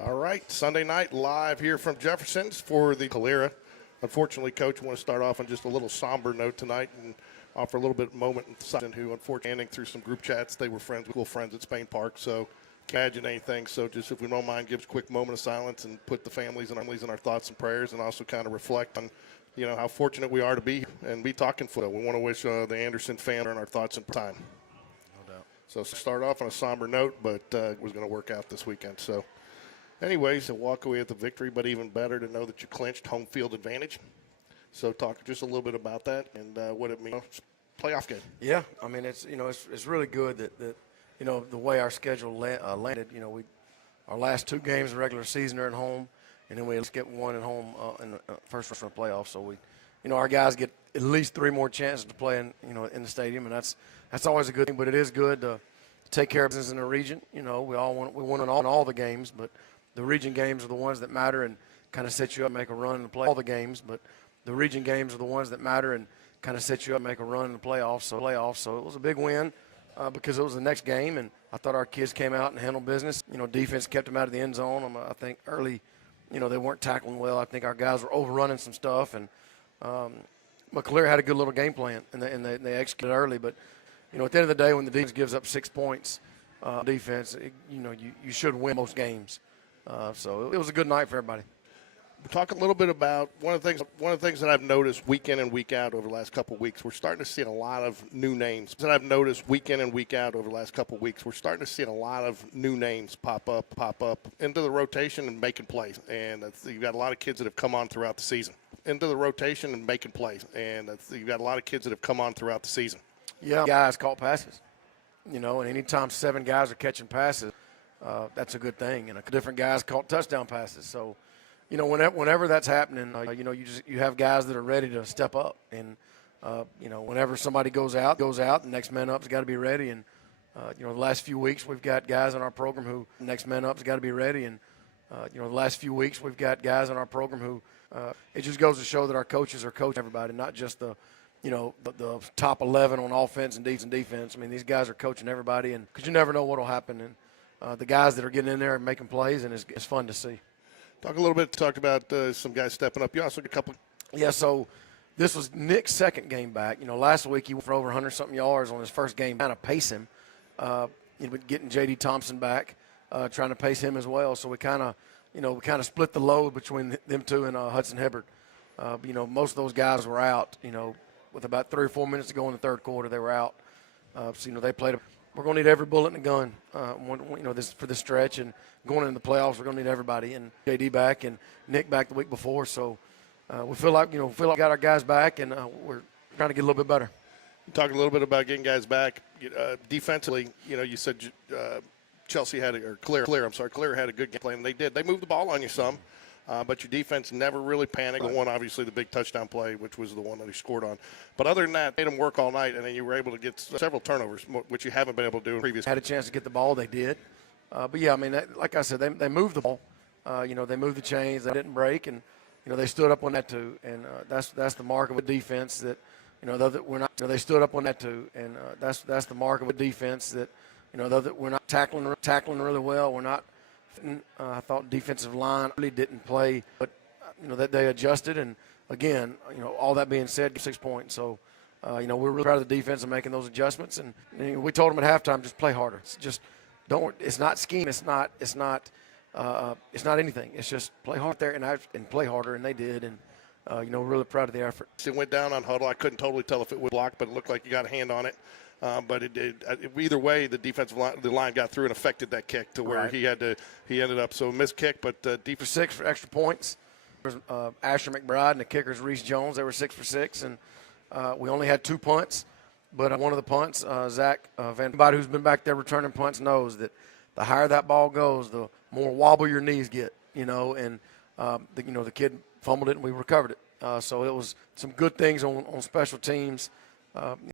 All right, Sunday night live here from Jeffersons for the Calera. Unfortunately, Coach, I want to start off on just a little somber note tonight and offer a little bit of moment in Sutton, who unfortunately, through some group chats, they were school friends at Spain Park, so can't imagine anything. So just if we don't mind, give us a quick moment of silence and put the families in our thoughts and prayers, and also kind of reflect on, how fortunate we are to be here and be talking football. We want to wish the Anderson family in our thoughts and time. No doubt. So start off on a somber note, but it was going to work out this weekend. So anyways, to walk away with the victory, but even better to know that you clinched home field advantage. So talk just a little bit about that and what it means. Playoff game. Yeah, I mean it's really good that the way our schedule landed. Our last two games of the regular season are at home, and then we just get one at home in the first round of the playoffs. So our guys get at least three more chances to play in the stadium, and that's always a good thing. But it is good to take care of business in the region. We want in all the games, but the region games are the ones that matter and kind of set you up, make a run in the playoffs. All the games, but the region games are the ones that matter and kind of set you up, make a run in the playoffs. So it was a big win because it was the next game, and I thought our kids came out and handled business. Defense kept them out of the end zone. I think early, they weren't tackling well. I think our guys were overrunning some stuff, and but Calera had a good little game plan, and they executed early. But at the end of the day, when the defense gives up 6 points, defense, you should win most games. So it was a good night for everybody. Talk a little bit about one of the things that I've noticed week in and week out over the last couple of weeks. We're starting to see a lot of new names that I've noticed week in and week out over the last couple of weeks. We're starting to see a lot of new names pop up into the rotation and making plays. And you've got a lot of kids that have come on throughout the season. Into the rotation and making plays. And you've got a lot of kids that have come on throughout the season. Yeah, guys caught passes. And anytime 7 guys are catching passes, that's a good thing. And different guys caught touchdown passes. So, whenever that's happening, you have guys that are ready to step up. And, whenever somebody goes out, the next man up's got to be ready. And, the last few weeks we've got guys in our program who next man up's got to be ready. And, the last few weeks we've got guys in our program who it just goes to show that our coaches are coaching everybody, not just the top 11 on offense and defense. I mean, these guys are coaching everybody, and because you never know what will happen. And the guys that are getting in there and making plays, and it's fun to see. Talked about some guys stepping up. You also got a couple. Yeah, so this was Nick's second game back. Last week he went for over 100-something yards on his first game. Trying to pace him, getting J.D. Thompson back, trying to pace him as well. So we kind of split the load between them two and Hudson Hibbert. Most of those guys were out. With about 3 or 4 minutes to go in the third quarter, they were out. So they played. We're going to need every bullet in the gun, for this stretch, and going into the playoffs, we're going to need everybody. And JD back and Nick back the week before, so we feel like we got our guys back, and we're trying to get a little bit better. Talk a little bit about getting guys back defensively. You said Calera had a good game plan. They did. They moved the ball on you some. But your defense never really panicked. Right. One, obviously, the big touchdown play, which was the one that he scored on. But other than that, made them work all night, and then you were able to get several turnovers, which you haven't been able to do in previous. Had a chance to get the ball, they did. But, yeah, I mean, like I said, they moved the ball. They moved the chains. They didn't break, and, they stood up on that too. And that's the mark of a defense that, that we're not. They stood up on that too, and that's the mark of a defense that, that we're not tackling really well. We're not. I thought defensive line really didn't play, but that they adjusted. And again, all that being said, 6 points. So, we're really proud of the defense and making those adjustments. And we told them at halftime, just play harder. It's don't. It's not scheme. It's not anything. It's just play hard there and play harder, and they did. And we're really proud of the effort. It went down on huddle. I couldn't totally tell if it would block, but it looked like you got a hand on it. But either way, the defensive line got through and affected that kick to where he ended up. So missed kick, but deep for 6 for extra points. Asher McBride and the kickers Reese Jones. They were 6 for 6, and we only had 2 punts. But one of the punts, Zach anybody who's been back there returning punts knows that the higher that ball goes, the more wobble your knees get. And the kid fumbled it and we recovered it. So it was some good things on special teams.